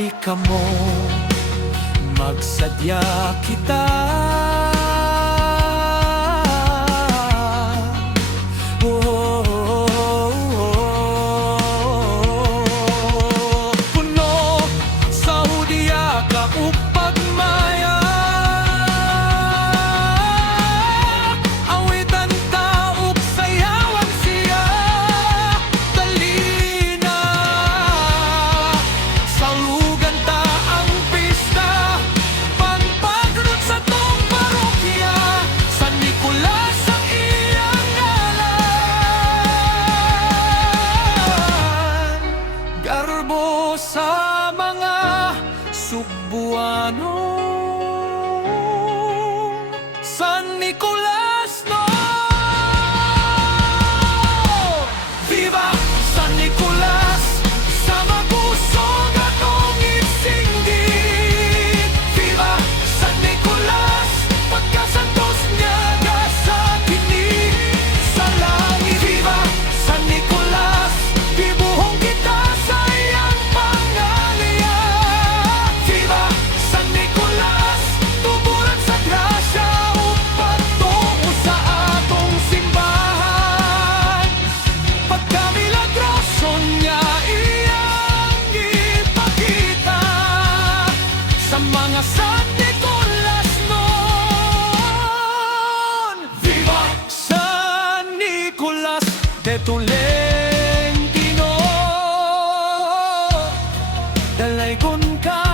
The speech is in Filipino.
halika mo, magsadya kita. Puno sa hudya ka upagmaya, awitan ta ug sayawan siya. Dali na, salugan ta ang pista, pagpagrut sa tong parokya, San Nicolas ang iyang ngalan. Garbo sa mga Subuano, San Nicolas no! Viva San Nicolas, sa mabusog atong isinggit. Viva San Nicolas, pagkasantos niya sa tinig sa langit. Viva San Nicolas, gibuhong kita sa iyang pangalia. Viva San Nicolas, tuburan sa grasya upat tungo sa atong simbahan. Pagkamilagroso niya iyang ipakita sa mga San Nicolas noon. Viva San Nicolas de Tolentino, dalaygon ka